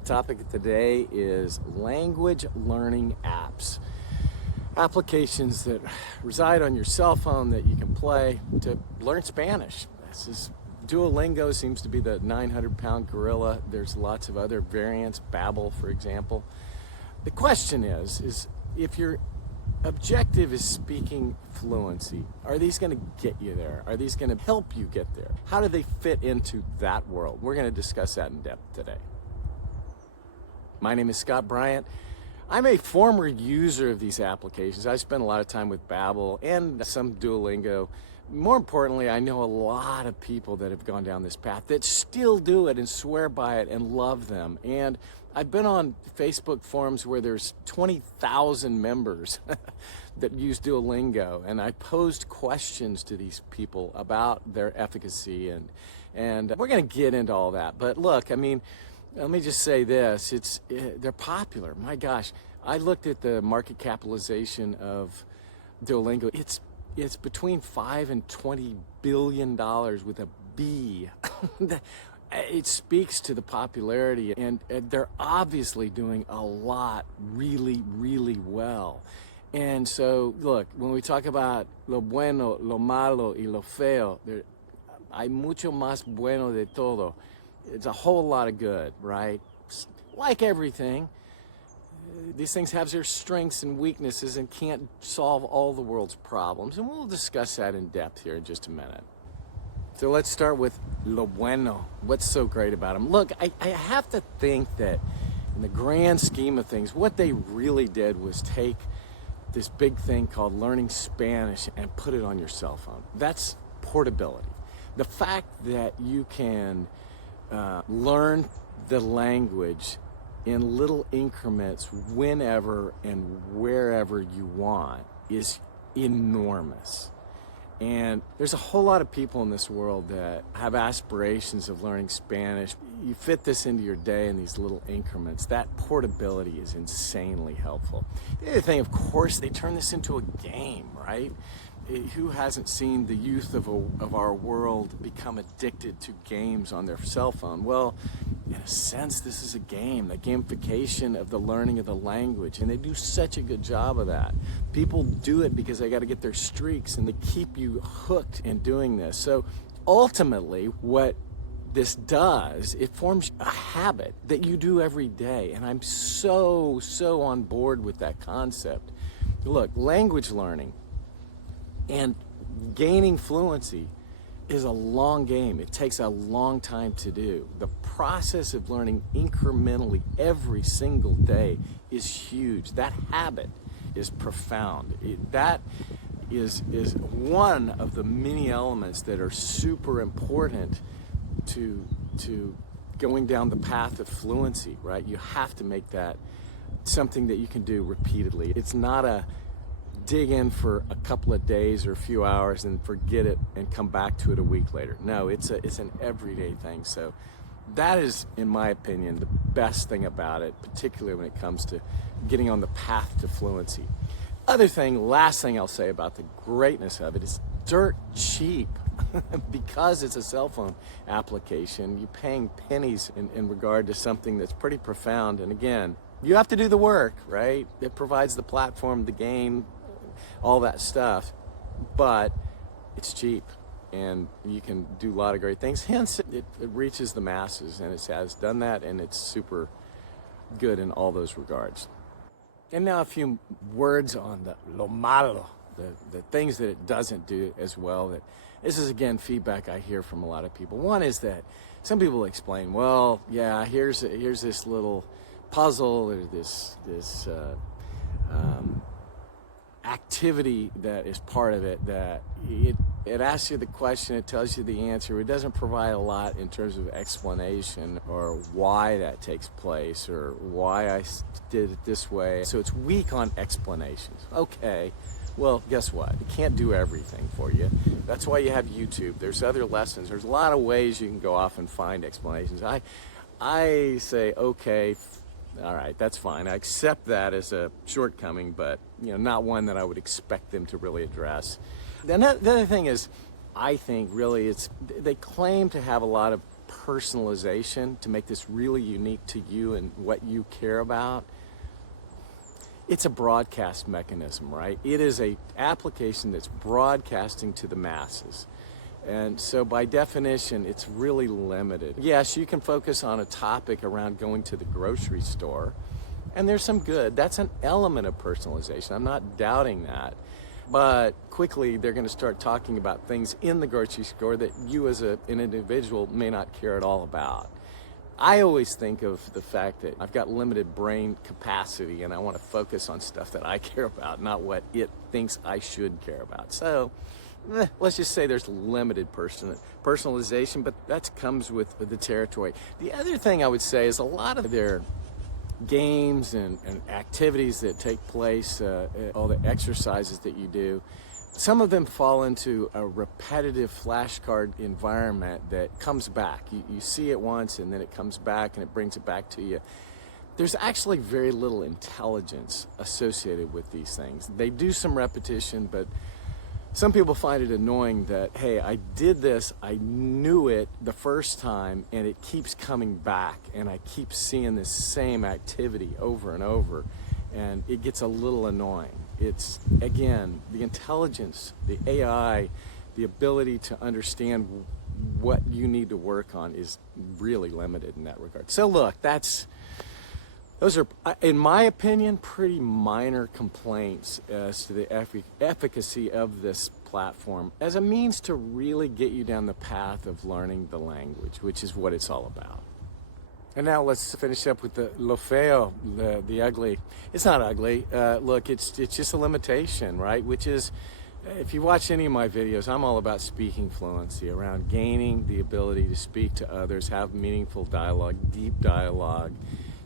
The topic today is language learning apps. Applications that reside on your cell phone that you can play to learn Spanish. Duolingo seems to be the 900-pound gorilla. There's lots of other variants, Babbel, for example. The question is if your objective is speaking fluency, are these going to get you there? Are these going to help you get there? How do they fit into that world? We're going to discuss that in depth today. My name is Scott Bryant. I'm a former user of these applications. I spent a lot of time with Babbel and some Duolingo. More importantly, I know a lot of people that have gone down this path that still do it and swear by it and love them. And I've been on Facebook forums where there's 20,000 members that use Duolingo, and I posed questions to these people about their efficacy, and we're going to get into all that. But look, I mean, let me just say this, they're popular. My gosh, I looked at the market capitalization of Duolingo. It's between $5 and $20 billion with a B. It speaks to the popularity, and they're obviously doing a lot really, really well. And so, look, when we talk about lo bueno, lo malo y lo feo, hay mucho más bueno de todo. It's a whole lot of good, right? Like everything, these things have their strengths and weaknesses and can't solve all the world's problems. And we'll discuss that in depth here in just a minute. So let's start with lo bueno. What's so great about them? Look, I have to think that in the grand scheme of things, what they really did was take this big thing called learning Spanish and put it on your cell phone. That's portability. The fact that you can learn the language in little increments whenever and wherever you want is enormous. And there's a whole lot of people in this world that have aspirations of learning Spanish. You fit this into your day in these little increments. That portability is insanely helpful. The other thing, of course, they turn this into a game, right? Who hasn't seen the youth of our world become addicted to games on their cell phone? Well, in a sense, this is a game, the gamification of the learning of the language, and they do such a good job of that. People do it because they got to get their streaks, and they keep you hooked in doing this. So ultimately, what this does, it forms a habit that you do every day, and I'm so on board with that concept. Look, language learning and gaining fluency is a long game. It takes a long time to do. The process of learning incrementally every single day is huge. That habit is profound. That is one of the many elements that are super important to going down the path of fluency, right? You have to make that something that you can do repeatedly. It's not a dig in for a couple of days or a few hours and forget it and come back to it a week later. No, it's an everyday thing. So that is, in my opinion, the best thing about it, particularly when it comes to getting on the path to fluency. Last thing I'll say about the greatness of it is dirt cheap. Because it's a cell phone application, you're paying pennies in regard to something that's pretty profound. And again, you have to do the work, right? It provides the platform, the game, all that stuff, but it's cheap and you can do a lot of great things. Hence, it reaches the masses, and it has done that, and it's super good in all those regards. And now a few words on the lo malo, the things that it doesn't do as well. This is, again, feedback I hear from a lot of people. One is that some people explain, well, yeah, here's this little puzzle, or this activity that is part of it, that it asks you the question, it tells you the answer, it doesn't provide a lot in terms of explanation or why that takes place or why I did it this way. So it's weak on explanations. Okay, well, guess what? It can't do everything for you. That's why you have YouTube. There's other lessons. There's a lot of ways you can go off and find explanations. I say, okay, all right, that's fine. I accept that as a shortcoming, but not one that I would expect them to really address. Then the other thing is, I think really they claim to have a lot of personalization to make this really unique to you and what you care about, it's a broadcast mechanism, right? It is an application that's broadcasting to the masses. And so by definition, it's really limited. Yes, you can focus on a topic around going to the grocery store, and there's some good. That's an element of personalization. I'm not doubting that. But quickly, they're going to start talking about things in the grocery store that you as an individual may not care at all about. I always think of the fact that I've got limited brain capacity and I want to focus on stuff that I care about, not what it thinks I should care about. So let's just say there's limited personalization, but that comes with the territory. The other thing I would say is a lot of their games and activities that take place, all the exercises that you do, some of them fall into a repetitive flashcard environment that comes back. You see it once and then it comes back and it brings it back to you. There's actually very little intelligence associated with these things. They do some repetition, but some people find it annoying that, hey, I did this, I knew it the first time, and it keeps coming back, and I keep seeing this same activity over and over, and it gets a little annoying. It's, again, the intelligence, the AI, the ability to understand what you need to work on is really limited in that regard. So look, those are, in my opinion, pretty minor complaints as to the efficacy of this platform as a means to really get you down the path of learning the language, which is what it's all about. And now let's finish up with the lo feo, the ugly. It's not ugly. Look, it's just a limitation, right? Which is, if you watch any of my videos, I'm all about speaking fluency, around gaining the ability to speak to others, have meaningful dialogue, deep dialogue,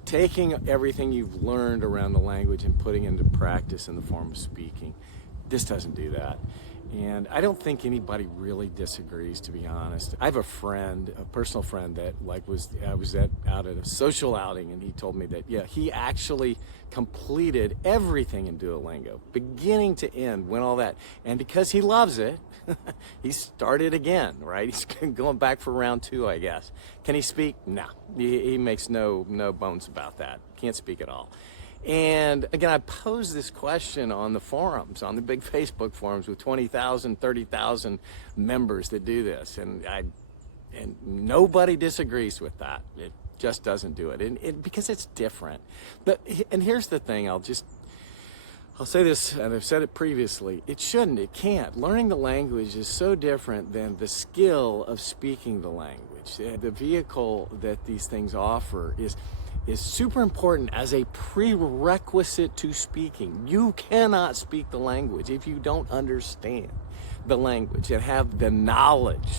taking everything you've learned around the language and putting it into practice in the form of speaking. This doesn't do that. And I don't think anybody really disagrees, to be honest. I have a friend, a personal friend that I was out at a social outing, and he told me that, yeah, he actually completed everything in Duolingo, beginning to end, went all that. And because he loves it, he started again, right? He's going back for round 2, I guess. Can he speak? No. He makes no bones about that. Can't speak at all. And again, I posed this question on the forums, on the big Facebook forums with 20,000, 30,000 members that do this. And nobody disagrees with that. It just doesn't do it. Because it's different. And here's the thing, I'll say this, and I've said it previously, it can't. Learning the language is so different than the skill of speaking the language. The vehicle that these things offer is super important as a prerequisite to speaking. You cannot speak the language if you don't understand the language and have the knowledge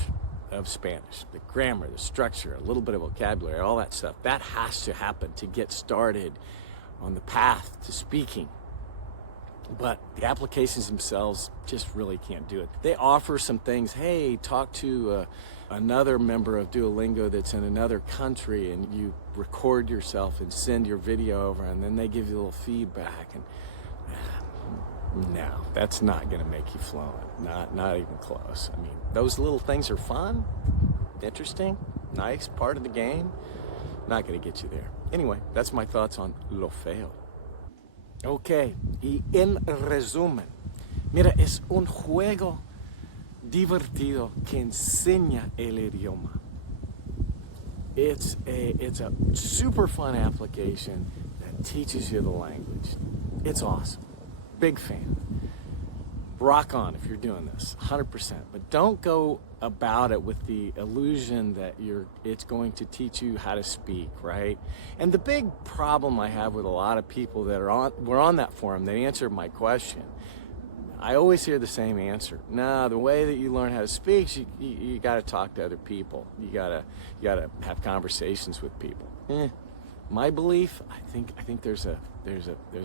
of Spanish, the grammar, the structure, a little bit of vocabulary, all that stuff. That has to happen to get started on the path to speaking. But the applications themselves just really can't do it. They offer some things. Hey, talk to another member of Duolingo that's in another country, and you record yourself and send your video over, and then they give you a little feedback. And no, that's not going to make you fluent. Not even close. I mean, those little things are fun, interesting, nice, part of the game. Not going to get you there. Anyway, that's my thoughts on lo feo. Ok, y en resumen, mira, es un juego divertido que enseña el idioma. It's a super fun application that teaches you the language. It's awesome. Big fan. Rock on if you're doing this, 100%. But don't go about it with the illusion that it's going to teach you how to speak, right? And the big problem I have with a lot of people that were on that forum, they answered my question. I always hear the same answer. No, the way that you learn how to speak, you got to talk to other people. You got to have conversations with people. My belief, I think there's a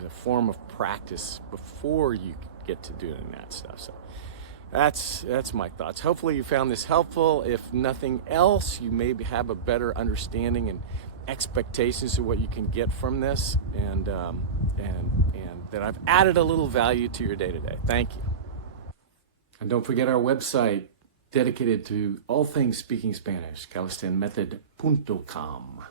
form of practice before you get to doing that stuff. So that's my thoughts. Hopefully you found this helpful. If nothing else, you maybe have a better understanding and expectations of what you can get from this, and that I've added a little value to your day-to-day. Thank you. And don't forget our website, dedicated to all things speaking Spanish, calistanmethod.com.